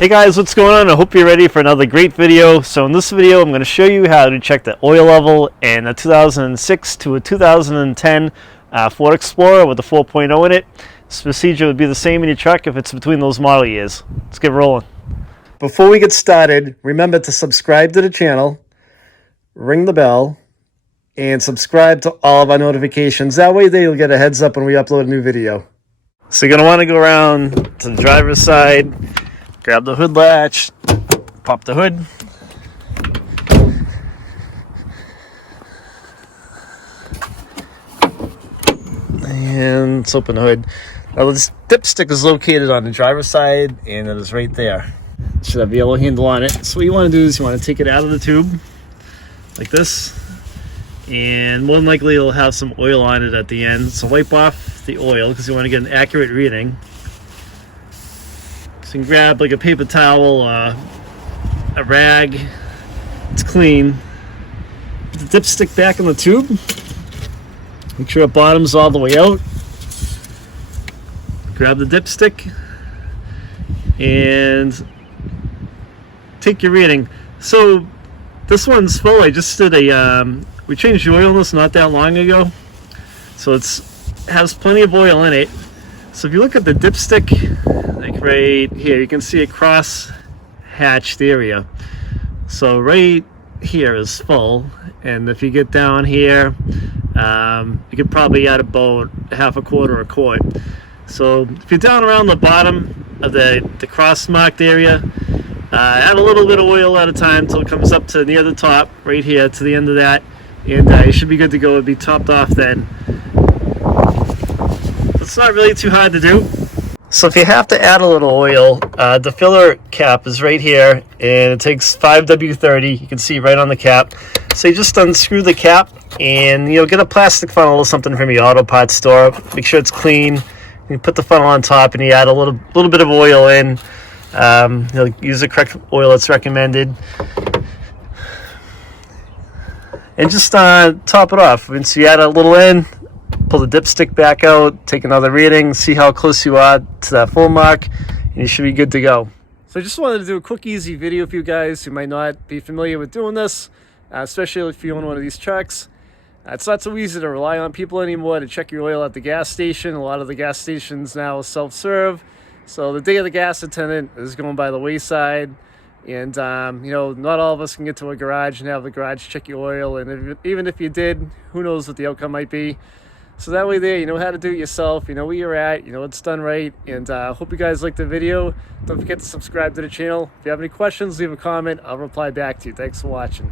Hey guys, what's going on? I hope you're ready for another great video. So in this video, I'm going to show you how to check the oil level in a 2006 to a 2010 Ford Explorer with a 4.0 in it. This procedure would be the same in your truck if it's between those model years. Let's get rolling. Before we get started, remember to subscribe to the channel, ring the bell, and subscribe to all of our notifications. That way you'll get a heads up when we upload a new video. So you're going to want to go around to the driver's side, grab the hood latch, pop the hood. And let's open the hood. Now this dipstick is located on the driver's side and it is right there. It should have a yellow handle on it. So what you want to do is you want to take it out of the tube like this. And more than likely it'll have some oil on it at the end. So wipe off the oil because you want to get an accurate reading. So you can grab like a paper towel, a rag. It's clean. Put the dipstick back in the tube. Make sure it bottoms all the way out. Grab the dipstick and take your reading. So this one's full. I just did we changed the oil in this not that long ago. So it has plenty of oil in it. So if you look at the dipstick, like right here, you can see a cross hatched area. So right here is full, and if you get down here, you could probably add about half a quart or a quart. So if you're down around the bottom of the cross marked area, add a little bit of oil at a time until it comes up to near the top, right here to the end of that, and you should be good to go. It'll be topped off then. It's not really too hard to do. So if you have to add a little oil, the filler cap is right here, and it takes 5W30. You can see right on the cap. So you just unscrew the cap, and get a plastic funnel or something from your auto parts store. Make sure it's clean. You put the funnel on top, and you add a little bit of oil in. Use the correct oil that's recommended, and just top it off. Once you add a little in, pull the dipstick back out, take another reading, see how close you are to that full mark, and you should be good to go. So I just wanted to do a quick, easy video for you guys who might not be familiar with doing this, especially if you own one of these trucks. It's not so easy to rely on people anymore to check your oil at the gas station. A lot of the gas stations now self-serve. So the day of the gas attendant is going by the wayside. And, not all of us can get to a garage and have the garage check your oil. And even if you did, who knows what the outcome might be. So that way there, you know how to do it yourself, you know where you're at, you know it's done right, and hope you guys liked the video. Don't forget to subscribe to the channel. If you have any questions, leave a comment. I'll reply back to you. Thanks for watching.